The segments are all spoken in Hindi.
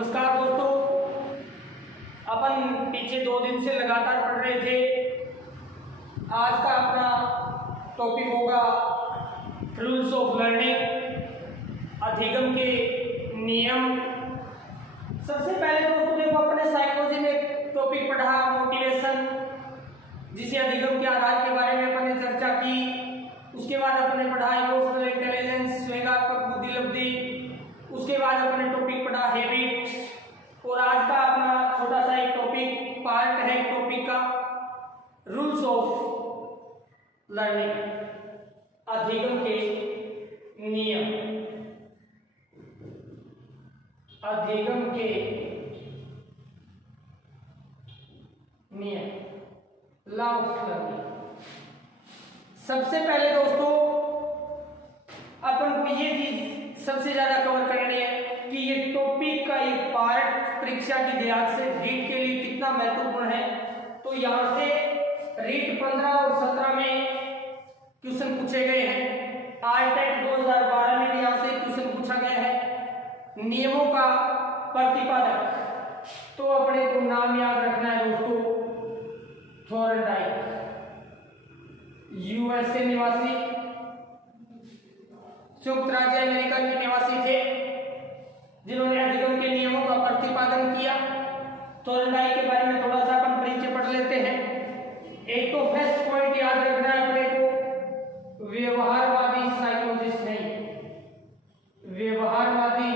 नमस्कार दोस्तों, अपन पीछे 2 दिन से लगातार पढ़ रहे थे। आज का अपना टॉपिक होगा रूल्स ऑफ लर्निंग, अधिगम के नियम। सबसे पहले दोस्तों देखो, अपने साइकोलॉजी में एक टॉपिक पढ़ा मोटिवेशन, जिसे अधिगम के आधार के बारे में अपन ने चर्चा की। उसके बाद अपन ने पढ़ा इमोशनल इंटेलिजेंस, संवेगात्मक बुद्धि लब्धि। उसके बाद अपने टॉपिक पढ़ा हैबिट्स, और आज का अपना छोटा सा एक टॉपिक पार्ट है टॉपिक का रूल्स ऑफ लर्निंग, अधिगम के नियम। अधिगम के नियम, लॉ ऑफ लर्निंग। सबसे पहले दोस्तों अपन को ये चीज सबसे ज्यादा कवर करनी है कि ये टॉपिक का एक पार्ट परीक्षा की लिहाज से रीट के लिए कितना महत्वपूर्ण है। तो यहाँ से रीट 15 और 17 में क्वेश्चन पूछे गए हैं। आईटेट 2012 में भी यहाँ से क्वेश्चन पूछा गया है। नियमों का प्रतिपादक, तो अपने को नाम याद रखना है दोस्तों, थॉर्नडाइक, यूएसए निवासी, संयुक्त राज्य अमेरिका के निवासी थे, जिन्होंने अधिगम के नियमों का प्रतिपादन किया। थॉर्नडाइक के बारे में थोड़ा सा अपन परिचय पढ़ लेते हैं। एक तो फर्स्ट पॉइंट याद रखना है अपने को, व्यवहारवादी साइकोलॉजिस्ट नहीं, व्यवहारवादी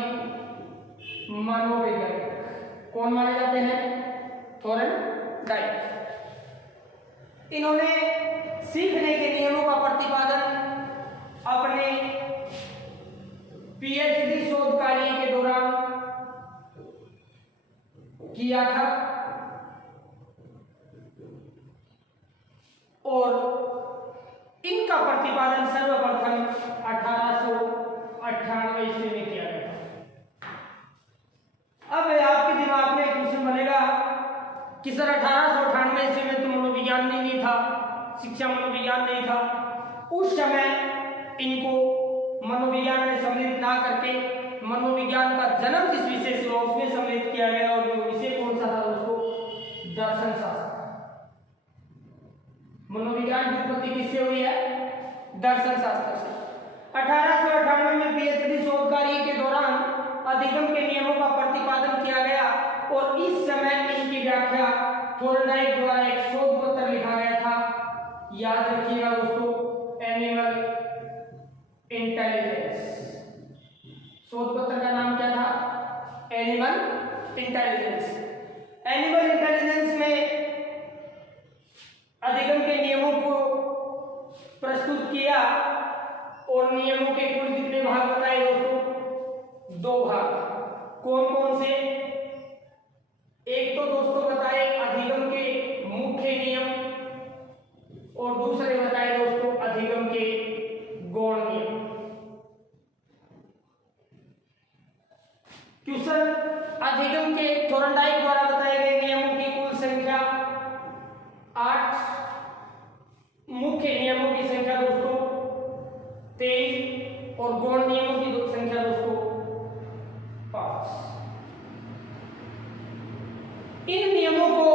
मनोवैज्ञानिक। कौन माने जाते हैं? थॉर्नडाइक। इन्होंने सीखने के नियमों का प्रतिपादन अपने पीएचडी शोध कार्य के दौरान किया था, और इनका प्रतिपादन सर्वप्रथम 1898 ईस्वी में किया गया। अब आपके दिमाग में क्वेश्चन बनेगा कि सर 1898 ईस्वी में तो मनोविज्ञान नहीं था, शिक्षा मनोविज्ञान नहीं था। उस समय इनको मनोविज्ञान में सम्मिलित ना करके मनोविज्ञान का जन्म जिस विषय से हुआ उसमें सम्मिलित किया गया, और वो विषय कौन सा था दोस्तों? दर्शन शास्त्र। मनोविज्ञान की उत्पत्ति किससे हुई है? दर्शन शास्त्र से। 1898 में पीएचडी शोध कार्य के दौरान अधिगम के नियमों का प्रतिपादन किया गया, और इस समय इनकी व्याख्या थॉर्नडाइक द्वारा एक शोध पत्र लिखा गया था। याद रखिएगा दोस्तों, एनिमल इंटेलिजेंस। शोध पत्र का नाम क्या था? Animal intelligence. एनिमल इंटेलिजेंस में अधिगम के नियमों को प्रस्तुत किया, और नियमों के कुल कितने भाग बताए दोस्तों? 2 भाग। कौन कौन से? एक तो दोस्तों बताए अधिगम के मुख्य नियम, और दूसरे बताए दोस्तों अधिगम के गौण नियम। क्वेश्चन, अधिगम के थॉर्नडाइक द्वारा बताए गए नियमों की कुल संख्या 8, मुख्य नियमों की संख्या दोस्तों 23, और गौण नियमों की संख्या दोस्तों 5। इन नियमों को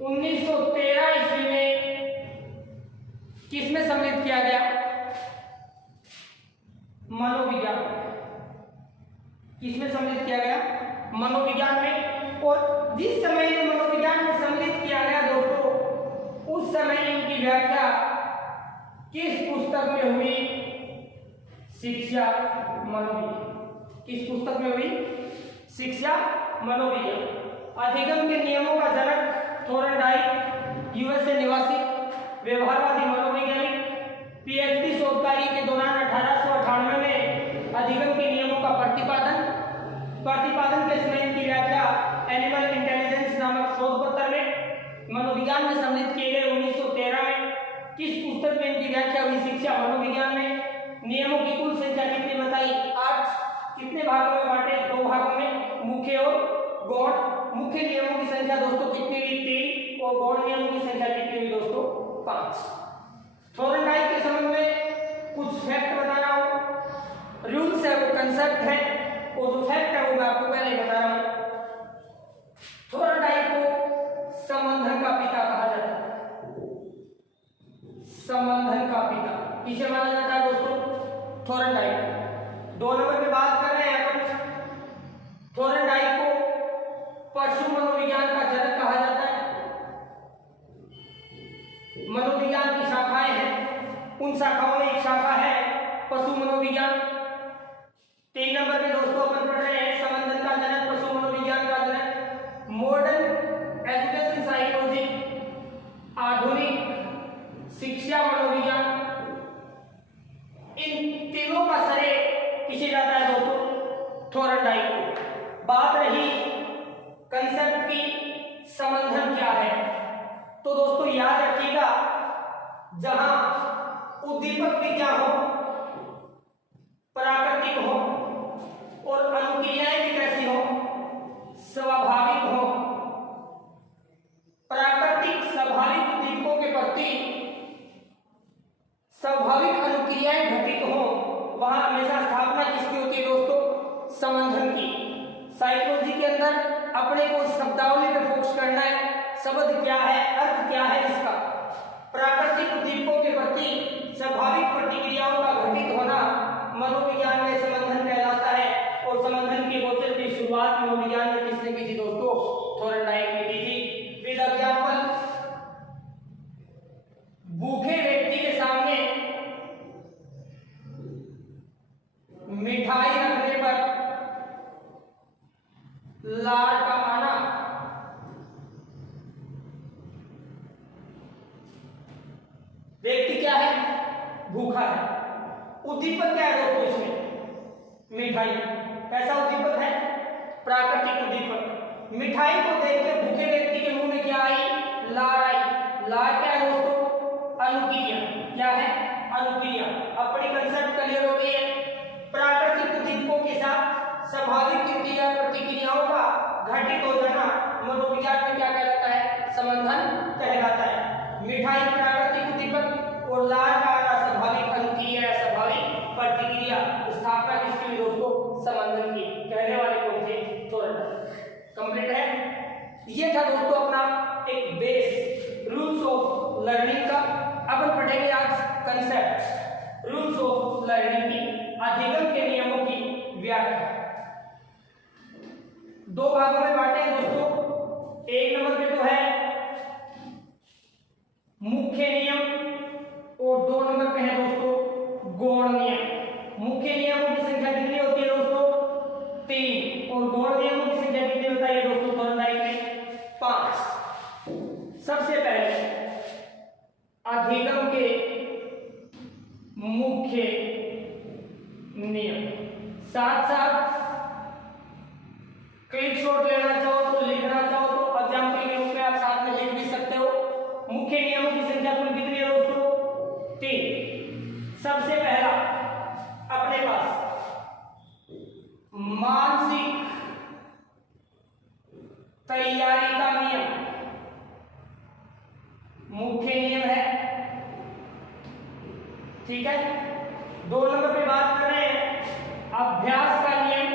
1913 ईस्वी में किसमें सम्मिलित किया गया? मनोविज्ञान। किसमें सम्मिलित किया गया? मनोविज्ञान में। और जिस समय इन्हें मनोविज्ञान में सम्मिलित किया गया दोस्तों, उस समय इनकी व्याख्या किस पुस्तक में हुई? शिक्षा मनोविज्ञान। किस पुस्तक में हुई? शिक्षा मनोविज्ञान। अधिगम के नियमों का जनक थॉर्नडाइक, यूएसए निवासी, व्यवहारवादी मनोवैज्ञानिक, पीएचडी शोध कार्य के दौरान 1898 में अधिगम के नियमों का प्रतिपादन के समय इनकी व्याख्या एनिमल इंटेलिजेंस नामक शोध पत्र में मनोविज्ञान में सम्मिलित किए गए 1913 में। किस पुस्तक में इनकी व्याख्या हुई? शिक्षा मनोविज्ञान में। नियमों की कुल संख्या कितनी बताई? 8। कितने भागों में बांटे? 2 भागों में, मुख्य और गौण। मुख्य नियमों की संख्या दोस्तों कितनी हुई? 3, और गौण नियमों की संख्या कितनी हुई दोस्तों? 5। थॉर्नडाइक के संबंध में कुछ फैक्ट बताना हो, रूल्स है वो कंसेप्ट है, और किसे माना जाता है दोस्तों? थोरनडाइक। 2 नंबर पे बात कर रहे हैं अपन, थोरनडाइक को पशु मनोविज्ञान का जनक कहा जाता है। मनोविज्ञान की शाखाएं हैं, उन शाखाओं में एक शाखा है पशु मनोविज्ञान। 3 नंबर पे दोस्तों अपन पढ़ रहे हैं संबंधन का जनक, पशु मनोविज्ञान का जनक मॉडर्न एजुकेशन साइकोलॉजी, आधुनिक शिक्षा मनोविज्ञान। इन तीनों का श्रेय किसे जाता है दोस्तों? थोरनडाइक को। बात रही कंसेप्ट की, संबंधन क्या है, तो दोस्तों याद रखिएगा, जहां उद्दीपक भी क्या हो, प्राकृतिक हो, और अनुक्रियाएं भी कैसी हो, स्वाभाविक हो। प्राकृतिक स्वाभाविक उद्दीपकों के प्रति स्वाभाविक अनुक्रियाएं घटित हो, वहां हमेशा स्थापना किसकी होती है दोस्तों? संबंधन की। साइकोलॉजी के अंदर अपने को शब्दावली पे फोकस करना है, शब्द क्या है, अर्थ क्या है इसका। प्राकृतिक उद्दीपकों के प्रति स्वाभाविक प्रतिक्रियाओं का घटित होना मनोविज्ञान में संबंधन कहलाता है। और संबंधन की गोचर की शुरुआत मनोविज्ञान में किसने की थी दोस्तों? थोरनडाइक ने की थी। विद एग्जांपल, भूखे व्यक्ति के सामने मिठाई रखने पर लार का आना, व्यक्ति क्या है? भूखा है। उद्दीपक क्या है दोस्तों इसमें? मिठाई। कैसा उद्दीपक है? प्राकृतिक उद्दीपक। मिठाई को देख के भूखे व्यक्ति के मुंह में क्या आई? लार आई। लार क्या है दोस्तों? अनुक्रिया। क्या है? अनुक्रिया। अपनी कंसेप्ट क्लियर हो गई है। प्राकृतिक उद्दीपकों के साथ स्वाभाविक क्रिया प्रतिक्रियाओं का घटित हो जाना मनोविज्ञान में क्या कहलाता है? संबंधन कहलाता है। मिठाई प्राकृतिक उद्दीपक और लार का आना स्वाभाविक अनुक्रिया या स्वाभाविक प्रतिक्रिया। स्थापना किसकी हुई दोस्तों? संबंधन की। कहने वाले कौन थे? थोरनडाइक। कंप्लीट है। ये था दोस्तों अपना एक बेस रूल्स ऑफ लर्निंग का। अब हम पढ़ेंगे आज कंसेप्ट रूल्स ऑफ लर्निंग की, अधिगम के नियमों की व्याख्या। 2 भागों में बांटे दोस्तों। 1 नंबर पे तो है मुख्य नियम और 2 नंबर पे है दोस्तों गौण नियम। मुख्य नियमों की संख्या कितनी होती है दोस्तों? 3। और गौण नियमों की संख्या कितनी होती है दोस्तों थोरनडाइक में? 5। सबसे पहले अधिगम के मुख्य नियम। साथ साथ क्लिक शॉट लेना चाहो तो, लिखना चाहो तो एग्जांपल के रूप में आप साथ में लिख भी सकते हो। मुख्य नियमों की संख्या कुल कितनी है दोस्तों? 3। सबसे पहला अपने पास मानसिक तैयारी का नियम मुख्य नियम है। ठीक है। 2 नंबर पे बात कर रहे हैं अभ्यास का नियम,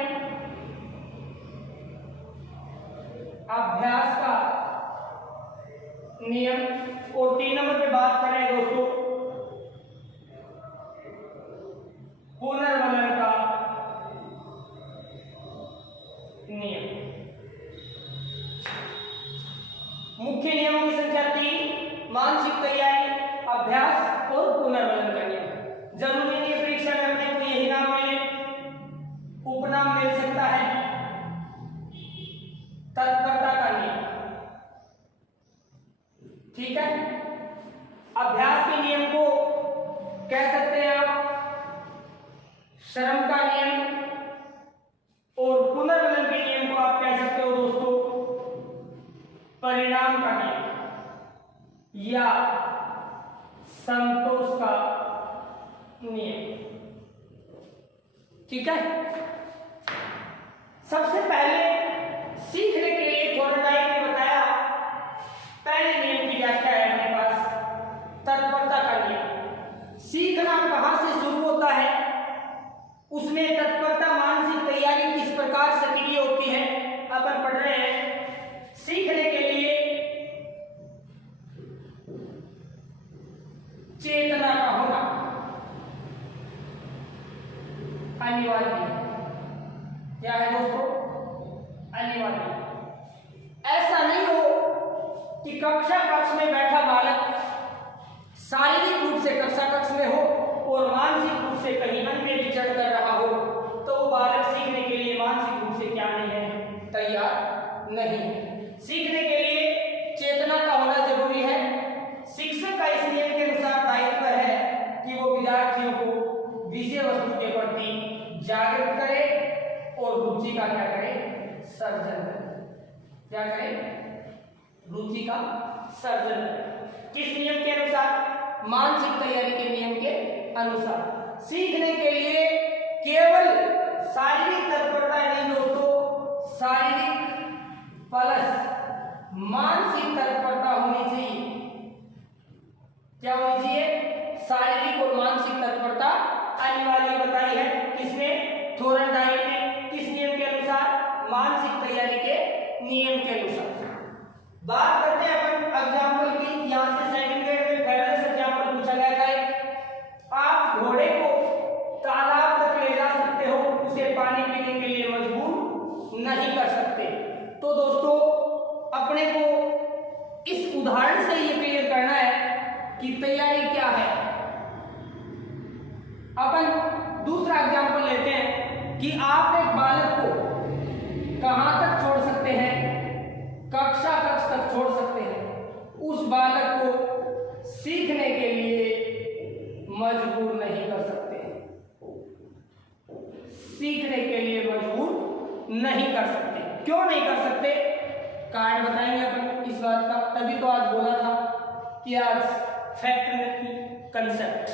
अभ्यास का नियम। और 3 नंबर पे बात कर रहे हैं दोस्तों पुनर्वलन का नियम। मुख्य नियमों की संख्या 3, मानसिक तैयारी, अभ्यास और पुनर्वलन का नियम। जरूरी नहीं परीक्षा में अपने को यही नाम मिले, उपनाम मिल सकता है। तत्परता का नियम। ठीक है। अभ्यास के नियम को कह सकते हैं आप श्रम का नियम, और पुनर्वलन के नियम को आप कह सकते हो दोस्तों परिणाम का नियम या संतोष का नियम। ठीक है। सबसे पहले सीखने के लिए थोरनडाइक ने बताया पहले नियम की व्याख्या है अपने पास, तत्परता का नियम। सीखना कहां से शुरू होता है, उसमें तत्परता मानसिक तैयारी किस प्रकार सक्रिय होती है अपन पढ़ रहे हैं। सीखने के लिए चेतना का होना, नहीं वाली है। ऐसा नहीं हो कि कक्षा कक्ष में बैठा बालक शारीरिक रूप से कक्षा कक्ष में हो और मानसिक रूप से कहीं अन्य विचरण कर रहा हो, तो वो बालक सीखने के लिए मानसिक रूप से क्या नहीं है, तैयार नहीं है। सीखने के लिए चेतना का होना जरूरी है। शिक्षक का इस नियम के अनुसार दायित्व है कि वो विद्यार्थियों को विषय वस्तु के प्रति जागृत करे और रुचि का क्या करे, सर्जन करे। क्या करे, रुचि का सर्जन करे। किस नियम के अनुसार, मानसिक तैयारी के नियम के अनुसार। सीखने के लिए केवल शारीरिक तत्परता नहीं दोस्तों, शारीरिक प्लस मानसिक तत्परता होनी चाहिए। क्या होनी चाहिए, शारीरिक और मानसिक तत्परता अनिवार्य बताई है। किसमें, थोरनडाइक ने। किस नियम के अनुसार, मानसिक तैयारी के नियम के अनुसार। बात करते हैं अपन एग्जाम्पल की। यहाँ से सेकंड ग्रेड में पहले से एग्जाम्पल पूछा गया था। आप घोड़े को तालाब तक ले जा सकते हो, उसे पानी पीने के लिए मजबूर नहीं कर सकते। तो दोस्तों अपने को इस उदाहरण से ये क्लियर करना है कि तैयारी क्या है। अपन दूसरा एग्जाम्पल लेते हैं कि आप एक बालक को कहां तक छोड़ सकते हैं, कक्षा कक्ष तक छोड़ सकते हैं। उस बालक को सीखने के लिए मजबूर नहीं कर सकते, सीखने के लिए मजबूर नहीं कर सकते। क्यों नहीं कर सकते, कारण बताएंगे अपन इस बात का। तभी तो आज बोला था कि आज फैक्ट नहीं कंसेप्ट।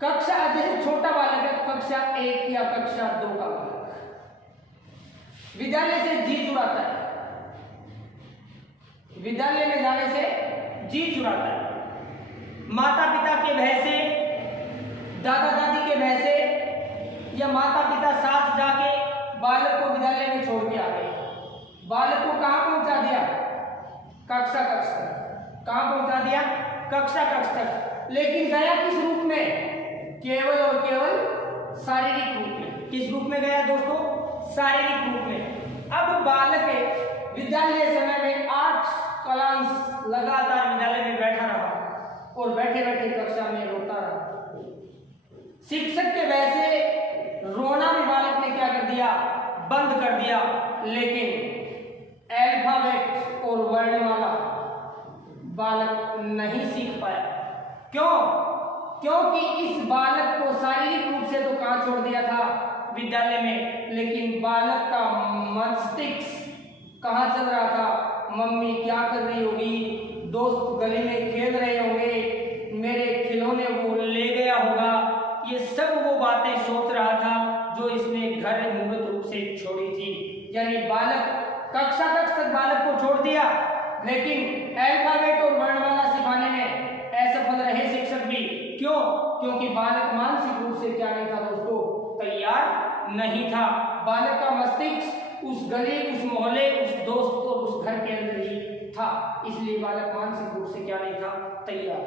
कक्षा जैसे छोटा बालक है, कक्षा 1 या कक्षा 2 का बालक विद्यालय से जी चुराता है, विद्यालय में जाने से जी चुराता है। माता पिता के भय से, दादा दादी के भय से, या माता पिता साथ जाके बालक को विद्यालय में छोड़ के आ गए। बालक को कहां पहुंचा दिया, कक्षा कक्ष तक। कहां पहुंचा दिया, कक्षा कक्ष तक। लेकिन गया किस रूप में, केवल और केवल शारीरिक रूप में। किस रूप में गया दोस्तों, शारीरिक रूप में। अब बालक विद्यालय समय में 8 क्लास लगातार विद्यालय में बैठा रहा और बैठे बैठे कक्षा में रोता रहा। शिक्षक के भय से रोना भी बालक ने क्या कर दिया, बंद कर दिया। लेकिन अल्फाबेट और वर्णमाला बालक नहीं सीख पाया। क्यों, क्योंकि इस बालक को शारीरिक रूप से तो कहां छोड़ दिया था, विद्यालय में, लेकिन बालक का मस्तिष्क कहां चल रहा था, मम्मी क्या कर रही होगी, दोस्त गली में खेल रहे होंगे, मेरे खिलौने वो ले गया होगा। ये सब वो बातें सोच रहा था जो इसने घर मूर्त रूप से छोड़ी थी। यानी बालक कक्षा कक्ष तक बालक को छोड़ दिया, लेकिन अल्फाबेट और वर्णमाला सिखाने में असफल रहे शिक्षक भी। क्यों, क्योंकि बालक मानसिक रूप से क्या नहीं था दोस्तों, तैयार नहीं था। बालक का मस्तिष्क उस गली, उस मोहल्ले, उस दोस्त और उस घर के अंदर ही था। इसलिए बालक मानसिक रूप से क्या नहीं था, तैयार।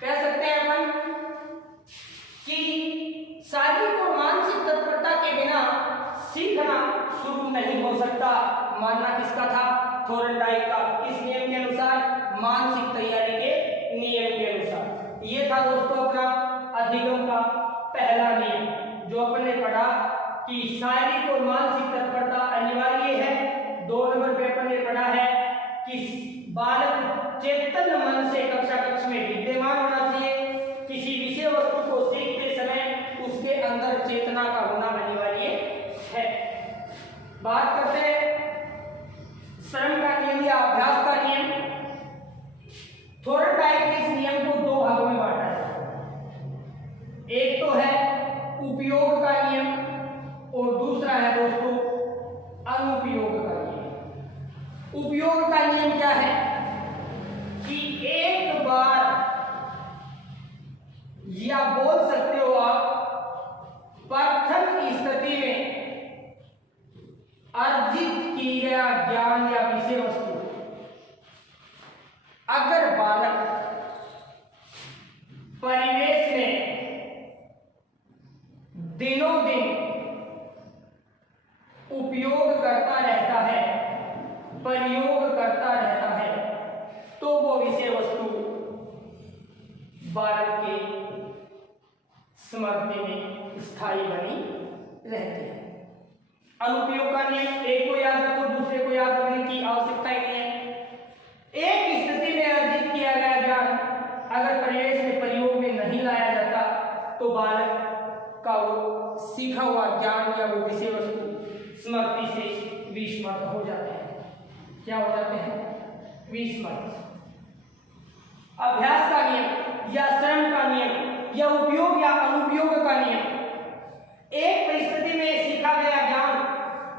कह सकते हैं अपन कि शारीरिक और मानसिक तत्परता के बिना सीखना शुरू नहीं हो सकता। मानना किसका था, थोरनडाइक का। किस नियम के अनुसार, मानसिक तैयारी के नियम के अनुसार। ये था दोस्तों अपना अधिगम का पहला नियम, जो अपन ने पढ़ा कि शारीरिक और मानसिक तत्परता अनिवार्य है। 2 नंबर पे अपन ने पढ़ा है कि बालक चेतन मन से कक्षा कक्ष में विद्यमान होना चाहिए। किसी विषय वस्तु को सीखते समय उसके अंदर चेतना का होना अनिवार्य है। बात करते हैं श्रम का नियम या अभ्यास का नियम। थोरनडाइक ने इस नियम को 2 भागों में बांटा है। एक तो है उपयोग का नियम और दूसरा है दोस्तों अनुपयोग का नियम। उपयोग का नियम क्या है कि एक बार, या बोल सकते हो आप प्रथम स्थिति में अर्जित की गया ज्ञान या विषय वस्तु अगर बालक परिवेश में दिन उपयोग करता रहता है, प्रयोग करता रहता है, तो वो विषय वस्तु बालक की स्मृति में स्थायी बनी रहती है। अनुपयोग का नियम, एक को याद रखो, दूसरे को याद रखने की आवश्यकता ही नहीं है। एक स्थिति में अर्जित किया गया ज्ञान अगर परिवेश में प्रयोग में नहीं लाया जाता तो बालक का वो सीखा हुआ ज्ञान या वो विषय वस्तु स्मृति से विस्मृत हो जाते हैं। क्या हो जाते हैं? विस्मृत। अभ्यास का नियम या श्रम का नियम या उपयोग या अनुपयोग का नियम, एक परिस्थिति में सीखा गया ज्ञान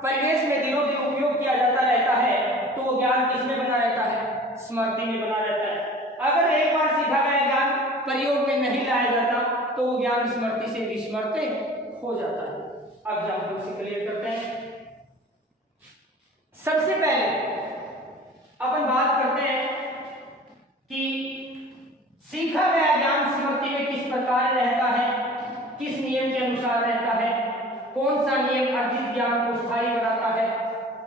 परिवेश में दिनों दिन उपयोग किया जाता रहता है तो वो ज्ञान किसमें बना रहता है? स्मृति में बना रहता है। अगर एक बार सीखा गया ज्ञान प्रयोग में नहीं लाया जाता तो वो ज्ञान स्मृति से विस्मृत हो जाता है। अब एग्जाम्पल से क्लियर करते हैं। सबसे पहले अपन बात करते हैं कि सीखा गया ज्ञान स्मृति में किस प्रकार रहता है, किस नियम के अनुसार रहता है, कौन सा नियम अर्जित ज्ञान को स्थायी बनाता है।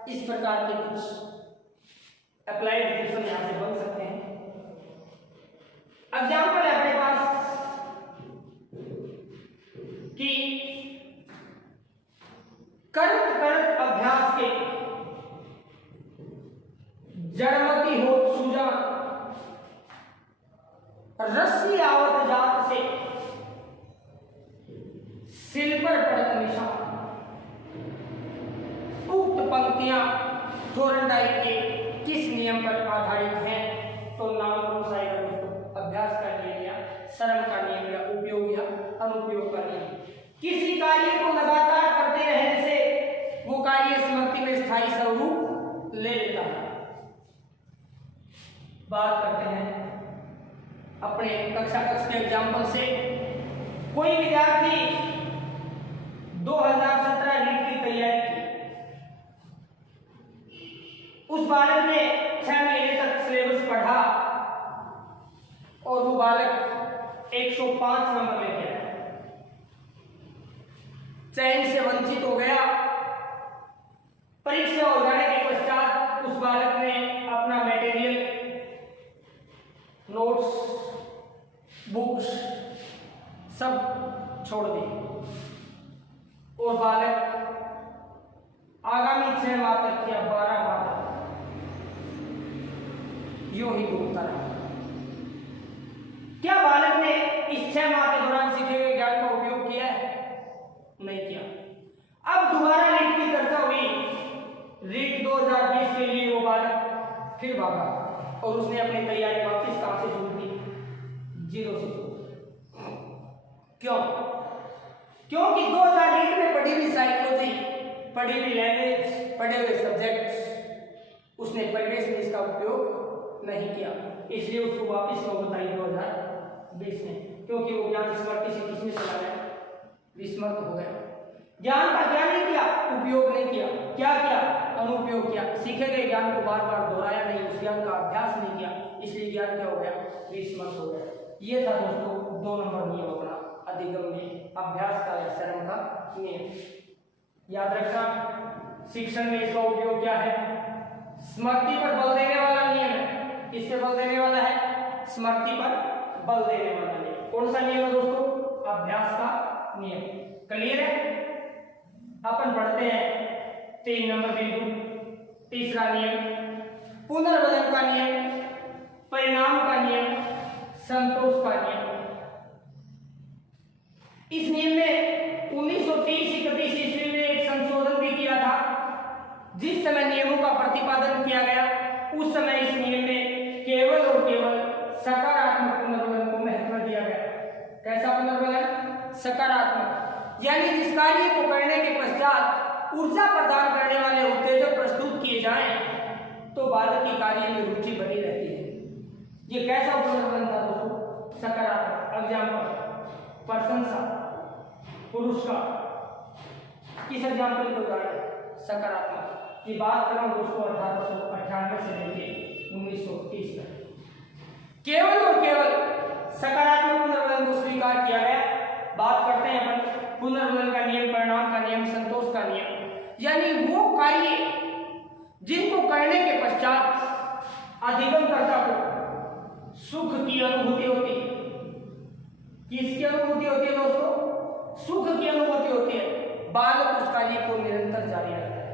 इस प्रकार के कुछ अप्लाइड क्वेश्चन यहां से बन सकते हैं। एग्जाम्पल है अपने पास कि करत करत अभ्यास के जड़मती हो सुजान, रस्सी आवत जात से सिल पर पड़त निशान। उक्त पंक्तियां थोरनडाइक के किस नियम पर आधारित हैं? तो नाम कौन सा आएगा दोस्तों? अभ्यास का नियम या श्रम का नियम या उपयोग या अनुपयोग का नियम। किसी कार्य को लगातार करते रहने से वो कार्य स्मृति में स्थायी स्वरूप ले लेता है। बात करते हैं अपने कक्षा के एग्जाम्पल से। कोई विद्यार्थी 2017 नीट की तैयारी की, उस बालक ने 6 महीने तक सिलेबस पढ़ा और वो बालक 105 नंबर लेके आया, चयन से वंचित हो गया। परीक्षा हो जाने के पश्चात उस बालक ने अपना मटेरियल, नोट्स, बुक्स सब छोड़ दी और बालक आगामी 6 माह तक या 12 माह तक यूं ही घूमता रहा। क्या बालक ने इस 6 माह के दौरान सीखे गए ज्ञान का उपयोग किया है? नहीं किया। अब दोबारा रीट की चर्चा हुई, रीट 2020 के लिए वो बालक फिर भागा और उसने अपनी तैयारी वापस कहां से शुरू की? 0 से। क्यों? क्योंकि 2008 में पढ़ी हुई साइकोलॉजी, पढ़ी हुई लैंग्वेज, पढ़े हुए सब्जेक्ट्स उसने परिवेश में इसका उपयोग नहीं किया, इसलिए उसको वापस नौबत आई 2020 में। क्योंकि वो ज्ञान स्मृति से किसमें चला गया? विस्मृत हो गया। ज्ञान का क्या नहीं किया? उपयोग नहीं किया। क्या किया? अनुपयोग किया। सीखे गए ज्ञान को बार बार दोहराया नहीं, उस ज्ञान का अभ्यास नहीं किया, इसलिए ज्ञान क्या हो गया? विस्मृत हो गया। ये था दोस्तों 2 नंबर नियम अपना अधिगम में अभ्यास का या श्रम का नियम। याद रखना, शिक्षण में इसका उपयोग क्या है? स्मृति पर बल देने वाला नियम है। किस पे बल देने वाला है? स्मृति पर बल देने वाला नियम। कौन सा नियम है दोस्तों? अभ्यास का नियम। क्लियर है? अपन पढ़ते हैं 3 नंबर बिंदु, तीसरा नियम, पुनर्वलन का नियम, परिणाम का नियम, संतोष का नियम। इस नियम में 1930-31 ईस्वी में एक संशोधन भी किया था। जिस समय नियमों का प्रतिपादन किया गया उस समय इस नियम में केवल और केवल सकारात्मक पुनर्वलन को महत्व दिया गया। कैसा पुनर्वलन? सकारात्मक, यानी जिस कार्य को करने के पश्चात ऊर्जा प्रदान करने वाले उत्तेजक प्रस्तुत किए जाएं तो बालक की कार्य में रुचि बनी रहती है। ये कैसा पुनर्वलन था दोस्तों? सकारात्मक। एग्जाम्पल, प्रशंसा, पुरस्कार। किस एग्जाम्पल को उदाहरण? सकारात्मक। ये बात कर रहा हूं दोस्तों 1898 से लेके 1930 तक। केवल और केवल सकारात्मक पुनर्वलन को स्वीकार किया गया। बात करते हैं अपन पुनर्वलन का नियम, परिणाम का नियम, संतोष का नियम। यानी वो कार्य जिनको करने के पश्चात अधिगमकर्ता को सुख की अनुभूति होती है। किसकी अनुभूति होती है दोस्तों? सुख की अनुभूति होती है। बालक उस कार्य को निरंतर जारी रखता है।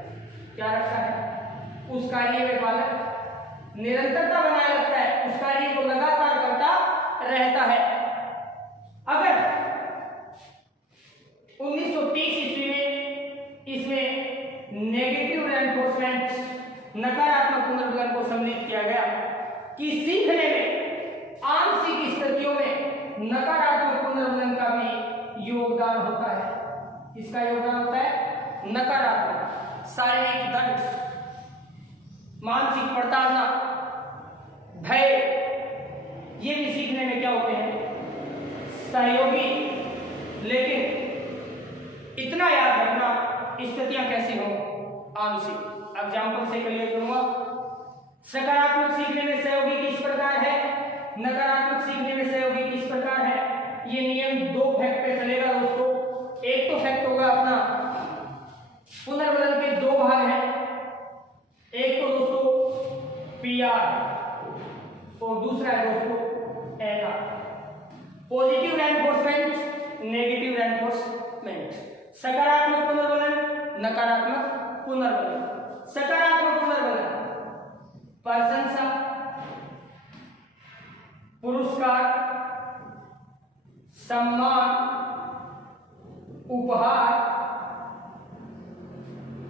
क्या रखता है? उस कार्य में बालक निरंतरता बनाए रखता है, उस कार्य को लगातार करता रहता है। अगर 1930 ईस्वी में इसमें नेगेटिव रेनफोर्समेंट, नकारात्मक पुनर्बलन को सम्मिलित किया गया कि सीखने में आंशिक स्थितियों में नकारात्मक पुनर्बलन का भी योगदान होता है। किसका योगदान होता है? नकारात्मक। शारीरिक दंड, मानसिक प्रताड़ना, भय, ये भी सीखने में क्या होते हैं? सहयोगी। लेकिन इतना याद रखना, स्थितियां कैसी हो? आंशिक। एग्जाम्पल से क्लियर करूंगा। सकारात्मक सीखने में सहयोगी किस प्रकार है, नकारात्मक सीखने में सहयोगी किस प्रकार है, ये नियम दो फैक्ट पे चलेगा दोस्तों। एक तो फैक्ट होगा अपना पुनर्बलन के दो भाग हैं, एक तो दोस्तों PR और दूसरा है दोस्तों NR। Positive reinforcement, negative reinforcement, सकारात्मक पुनर्बलन, नकारात्मक पुनर्बलन। सकारात्मक पुनर्बलन प्रशंसा, पुरस्कार, सम्मान, उपहार,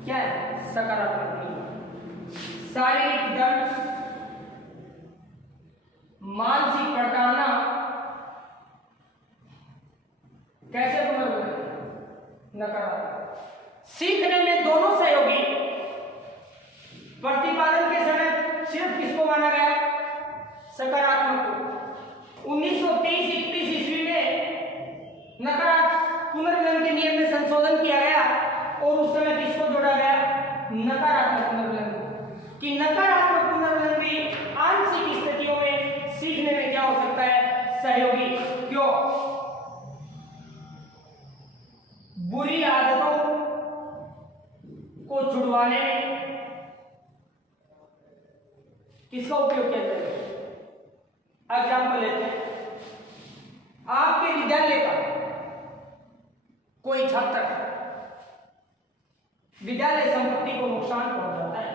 क्या है? सकारात्मक पुनर्बलन। शारीरिक दंड, मानसिक प्रताड़ना, कैसे पुनर्बलन? नकारात्मक। सीखने में दोनों सहयोगी। प्रतिपादन के समय सिर्फ किसको माना गया? सकारात्मक को। 1930-31 ईस्वी में नकारात्मक पुनर्बलन के नियम में संशोधन किया गया और उस समय किसको जोड़ा गया? नकारात्मक पुनर्बलन को। कि नकारात्मक पुनर्बलन भी आंशिक स्थितियों में सीखने में क्या हो सकता है? सहयोगी। क्यों? बुरी आदतों को छुड़वाने में किसका उपयोग किया जाएगा? एग्जाम्पल लेते हैं। आपके विद्यालय का कोई छात्र विद्यालय संपत्ति को नुकसान पहुंचाता है,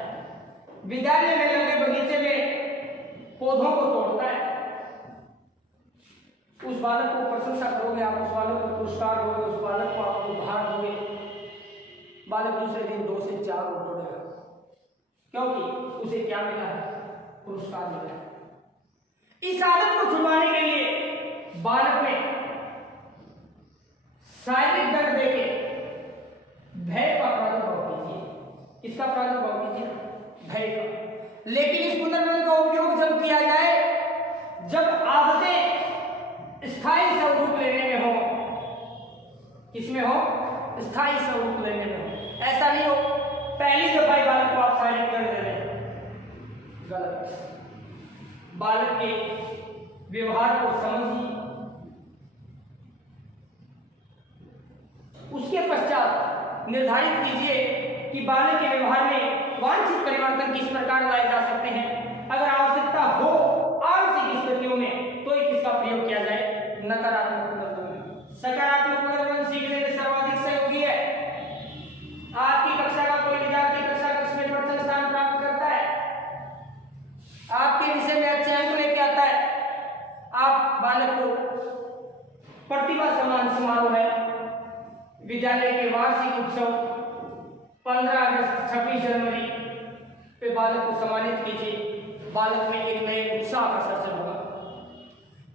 विद्यालय में लगे बगीचे में पौधों को तोड़ता है, उस बालक को प्रशंसा करोगे आप, उस बालक को पुरस्कार दोगे, उस बालक को आप उपहार दोगे, बालक दूसरे दिन 2 से 4 और तोड़ेगा, क्योंकि उसे क्या मिला है? पुरस्कार मिला है। इस आदत को छुड़वाने के लिए बालक में शारीरिक दर्द देके भय का प्रादुर्भाव कीजिए। इसका प्रादुर्भाव कीजिए, भय का। लेकिन इस पुनर्बलन का उपयोग जब किया जाए जब आदतें स्थायी स्वरूप लेने में हो। किसमें हो? स्थायी स्वरूप लेने में हो। ऐसा नहीं हो पहली दफा बालक को आप शारीरिक दर्द दे रहे हैं, गलत। बालक के व्यवहार को समझिए, उसके पश्चात निर्धारित कीजिए कि बालक के व्यवहार में वांछित परिवर्तन किस प्रकार लाए जा सकते हैं। अगर आवश्यकता हो आंशिक स्थितियों में तो किसका प्रयोग किया जाए? नकारात्मक पुनर्बलन। सकारात्मक पुनर्बलन सीखने में सर्वाधिक सहयोगी है। आपकी कक्षा का कोई विद्यार्थी कक्षा कक्ष में प्रथम स्थान प्राप्त करता है, आपके विषय में अच्छे अंक लेके आता है, आप बालक को प्रतिभा सम्मान समारोह है, विद्यालय के वार्षिक उत्सव 15 अगस्त 26 जनवरी पे बालक को सम्मानित कीजिए। बालक में एक नए उत्साह का सर्जन होगा,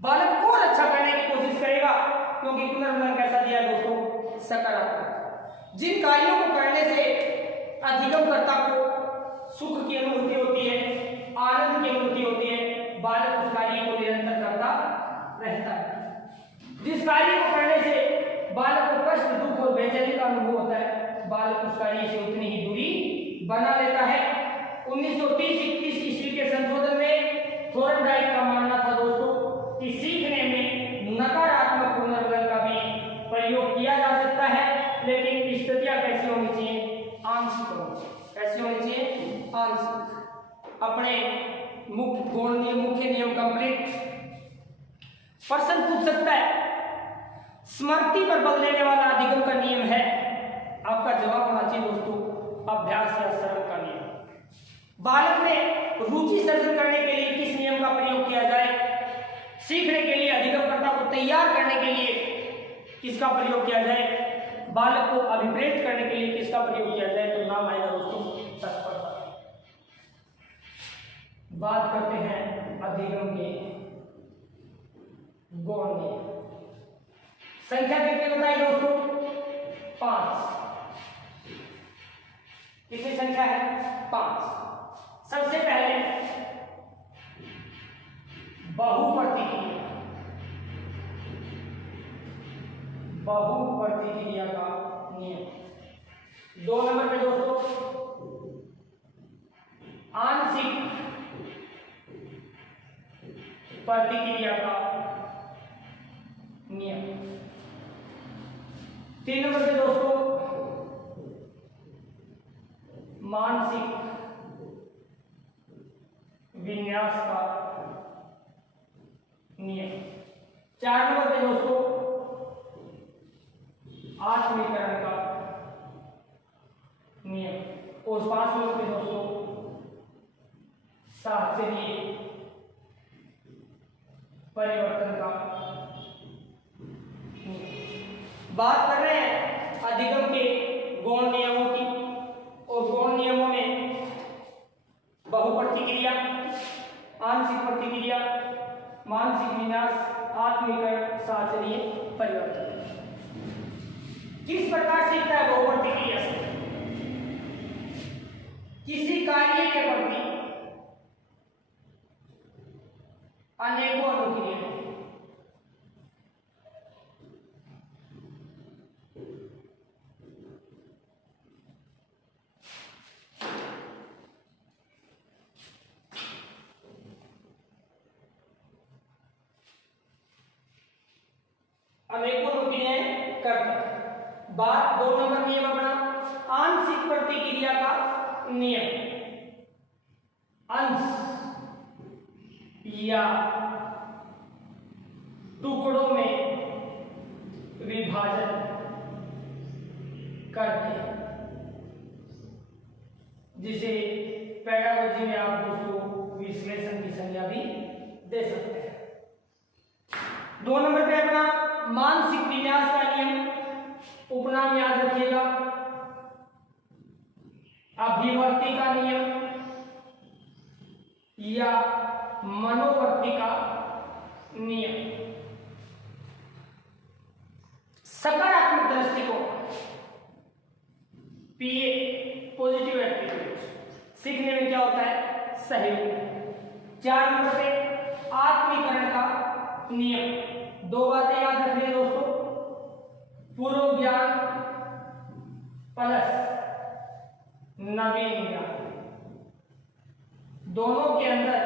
बालक और अच्छा करने की कोशिश करेगा, क्योंकि पुनर्बलन कैसा दिया दोस्तों? सकारात्मक। जिन कार्यों को करने से अधिगमकर्ता को सुख की अनुभूति होती है, आनंद की अनुभूति होती है, बालक उस कार्य को निरंतर करता रहता है। जिस कार्य को करने से बालक को कष्ट, दुख और बेचैनी का अनुभव होता है, बालक उस कार्य से उतनी ही दूरी बना लेता है। 1930-31 ईस्वी के संशोधन में थोर्नडाइक का मानना था दोस्तों कि सीखने में नकारात्मक पुनर्बलन का भी प्रयोग किया जा सकता है, लेकिन स्थितियां कैसी होनी चाहिए? आंशिक होनी चाहिए। कैसी होनी चाहिए? आंशिक। अपने मुख्य नियम कंप्लीट। प्रश्न पूछ सकता है स्मृति पर बल देने वाला अधिगम का नियम है। आपका जवाब होना चाहिए दोस्तों अभ्यास या श्रम का नियम। बालक में रुचि सर्जन करने के लिए किस नियम का प्रयोग किया जाए? सीखने के लिए अधिगमकर्ता को तैयार करने के लिए किसका प्रयोग किया जाए? बालक को अभिप्रेत करने के लिए किसका प्रयोग किया जाए? तो नाम आएगा दोस्तों तत्परता। बात करते हैं अधिगम के गौण नियम। संख्या कितनी बताई दोस्तों? 5। कितनी संख्या है? 5। सबसे पहले बहुप्रतिक्रिया का नियम। 2 नंबर पे दोस्तों आंशिक प्रतिक्रिया का नियम। 3 नंबर पे दोस्तों मानसिक विन्यास का नियम। 4 नंबर पे दोस्तों आत्मीकरण का नियम। और 5 नंबर पे दोस्तों साहचर्य परिवर्तन का नियम। बात कर रहे हैं अधिगम के गौण नियमों की। और गौण नियमों में बहुप्रतिक्रिया, आंशिक प्रतिक्रिया, मानसिक विनाश, आत्मीकरण, साहचर्य परिवर्तन। किस प्रकार सीखता है बहुप्रतिक्रिया से? किसी कार्य के प्रति अनेकों अनुक्रिया। अनेकों अनुक्रियाएं करता है। बात 2 नंबर नियम अपना आंशिक प्रतिक्रिया का नियम। अंश या टुकड़ों में विभाजन करते हैं, जिसे पेडागोजी में आप दोस्तों विश्लेषण की संज्ञा भी दे सकते हैं। 2 नंबर पे अपना मानसिक विन्यास का नियम। उपनाम याद रखिएगा अभिवर्ती का नियम या मनोवर्ती का नियम। सकारात्मक दृष्टिकोण पीए पॉजिटिव एटीट्यूड सीखने में क्या होता है? सहयोग। 4 नंबर पे आत्मीकरण का नियम। 2 बातें याद रखिए दोस्तों पूर्व ज्ञान प्लस नवीन ज्ञान, दोनों के अंदर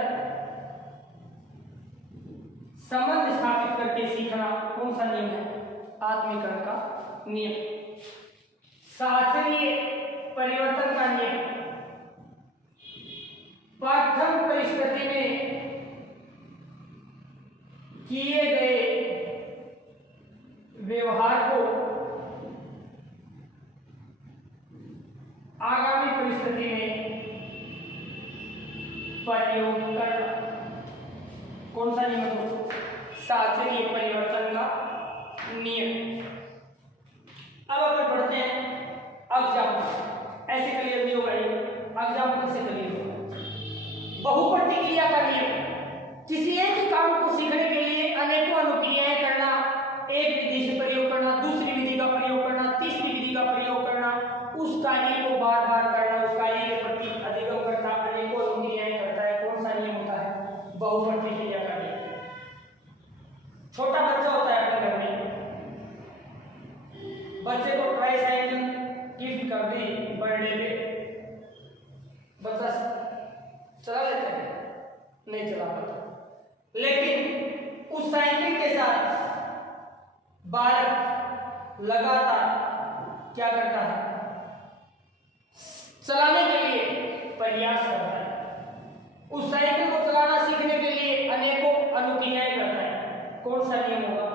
संबंध स्थापित करके सीखना कौन सा नियम है? आत्मीकरण का नियम। साहचर्य परिवर्तन का नियम। प्रथम परिस्थिति में किए गए व्यवहार को आगामी परिस्थिति में प्रयोग करना कौन सा नियम दोस्तों? साहचर्य परिवर्तन का नियम। अब अपन पढ़ते हैं एग्जाम्पल। ऐसे क्लियर नहीं होगा ये, एग्जाम्पल से क्लियर होगा। बहुप्रतिक्रिया का नियम। किसी एक काम को सीखने के लिए अनेकों अनुक्रियाएं करना, एक विधि से प्रयोग करना, दूसरी विधि का प्रयोग करना, तीसरी विधि का प्रयोग करना, उस कार्य को बार बार करना, उस कार्य के प्रति अधिगम करना, अनेकों अनुक्रियाएं करता है। कौन सा नियम होता है? बहुप्रतिक्रिया का नियम। छोटा बच्चा होता है अपने घर में, बच्चे को ट्राईसाइकिल गिफ्ट कर दी बर्थडे पे, बच्चा चला लेता है? नहीं चला पाता। लेकिन उस साइकिल के साथ बालक लगातार क्या करता है? कौन सा नियम होगा?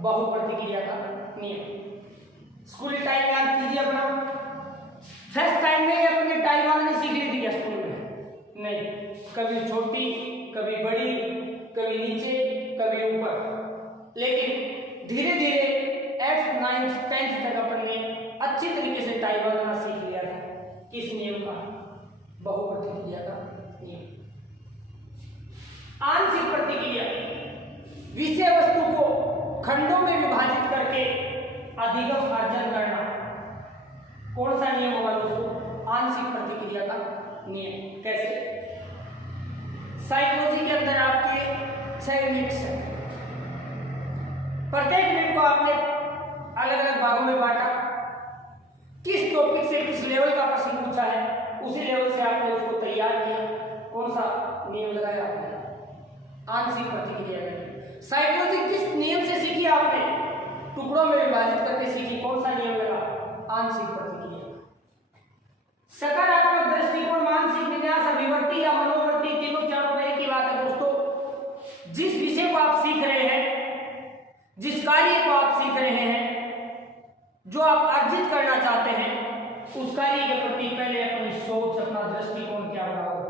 बहुप्रतिक्रिया का नियम। स्कूल टाइम याद कीजिए अपना। फर्स्ट टाइम में अपने टाइम वाले ने सीख ली थी क्या स्कूल में? नहीं, कभी छोटी, कभी बड़ी, कभी नीचे, कभी ऊपर। लेकिन धीरे धीरे 8th 9th 10th तक अपन ने अच्छी तरीके से टाइम वाला सीख लिया था। किस नियम का? बहुप्रतिक्रिया का नियम। आंशिक प्रतिक्रिया, विषय वस्तु को खंडों में विभाजित करके अधिगम अर्जन करना। कौन सा नियम होगा दोस्तों? आंशिक प्रतिक्रिया का नियम। कैसे? साइकोलॉजी के अंदर आपके 6 यूनिट्स हैं। प्रत्येक यूनिट को आपने अलग अलग भागों में बांटा। किस टॉपिक से किस लेवल का प्रश्न पूछा है, उसी लेवल से आपने उसको तैयार किया। कौन सा नियम लगाया आपने? आंशिक प्रतिक्रिया का। साइकोलॉजी किस नियम से सीखी आपने? टुकड़ों में विभाजित करके सीखी। कौन सा नियम लगा? आंशिक प्रतिक्रिया। सकारात्मक दृष्टिकोण, मानसिक विन्यास, अभिवर्ती या मनोवर्ती, तीनों चारों में एक ही बात है दोस्तों। जिस विषय को आप सीख रहे हैं, जिस कार्य को आप सीख रहे हैं, जो आप अर्जित करना चाहते हैं, उस कार्य के प्रति पहले अपनी सोच, अपना दृष्टिकोण क्या बनाओ?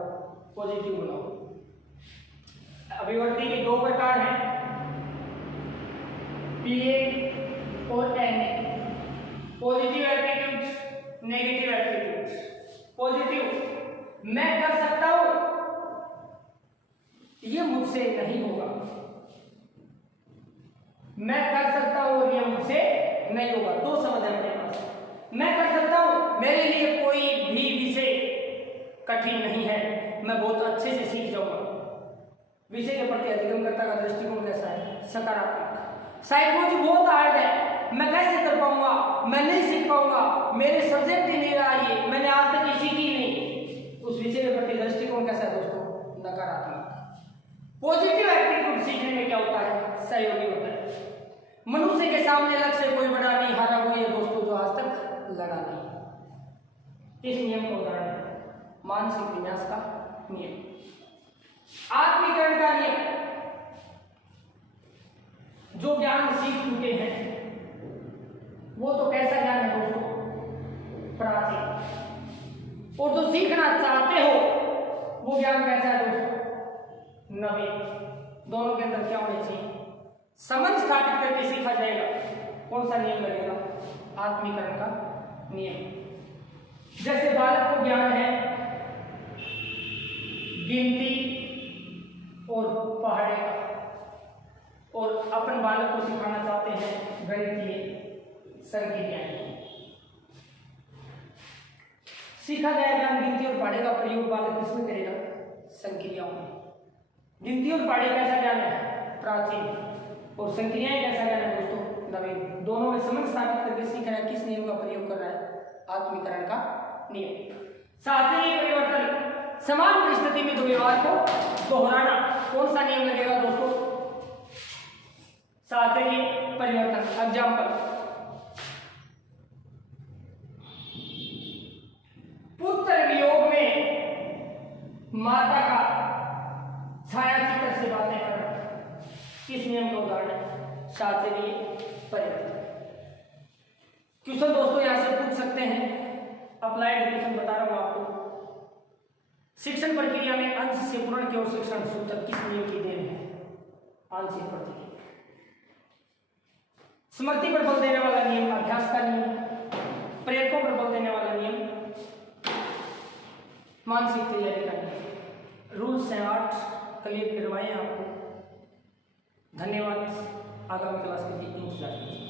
पॉजिटिव बनाओ। अभिवर्ती के 2 प्रकार हैं, PA और NA। Positive attitude, negative attitude. Positive, मैं कर सकता हूं, ये मुझसे नहीं होगा। मैं कर सकता हूं और ये मुझसे नहीं होगा। 2 समझ है मेरे पास। मैं कर सकता हूं, मेरे लिए कोई भी विषय कठिन नहीं है, मैं बहुत अच्छे से सीख जाऊंगा। विषय के प्रति अधिगमकर्ता का दृष्टिकोण कैसा है? सकारात्मक। साइकोलॉजी बहुत हार्ड है, मैं कैसे कर पाऊंगा, मैं नहीं सीख पाऊंगा, मेरे सब्जेक्ट ही नहीं रहा ये, मैंने आज तक ये सीखी नहीं। उस विषय के प्रति दृष्टिकोण कैसा है दोस्तों? नकारात्मक। पॉजिटिव एटीट्यूड सीखने में क्या होता है? सहयोगी होता है। मनुष्य के सामने लक्ष्य कोई बड़ा नहीं, हारा हुआ है दोस्तों जो आज तक लड़ा नहीं। इस नियम का उदाहरण है मानसिक विन्यास का नियम। आत्मीकरण का नियम, जो ज्ञान सीख चुके हैं वो तो कैसा ज्ञान है दोस्तों? प्राचीन। और जो सीखना चाहते हो वो ज्ञान कैसा है दोस्तों? नवीन। दोनों के अंदर क्या होना चाहिए? संबंध स्थापित करके सीखा जाएगा। कौन सा नियम लगेगा? आत्मीकरण का नियम। जैसे बालक को ज्ञान है गिनती और पहाड़े का, और अपन बालक को सिखाना चाहते हैं गणितीय संक्रियाएं। सीखा गया ज्ञान गिनती और पहाड़े का प्रयोग बालक किसमें करेगा? संक्रियाओं में। गिनती और पहाड़े कैसा ज्ञान है? प्राचीन। और संक्रियाएं कैसा ज्ञान है दोस्तों? नवीन। दोनों में समझ स्थापित करके सीख रहा है। किस नियम का प्रयोग कर रहा है? आत्मीकरण का नियम। शास्त्रीय परिवर्तन, समान परिस्थिति में दो व्यवहार को दोहराना। कौन सा नियम लगेगा दोस्तों? शास्त्रीय परिवर्तन। एग्जाम्पल, पुत्र वियोग में माता का छायाचित्र से बातें करना। किस नियम का उदाहरण है? शास्त्रीय परिवर्तन। क्वेश्चन दोस्तों यहां से पूछ सकते हैं। अप्लाइड एजुकेशन बता रहा हूं आपको। शिक्षण प्रक्रिया में अंश से पूर्ण की ओर शिक्षण सूत्र किस नियम की देन है? आंशिक प्रतिक्रिया। स्मृति पर बल देने वाला नियम अभ्यास का नियम। प्रेरकों पर बल देने वाला नियम मानसिक तैयारी का नियम। रूल्स हैं 8, क्लियर करवाए आपको। धन्यवाद। आगामी क्लास के लिए इंतजार कीजिए।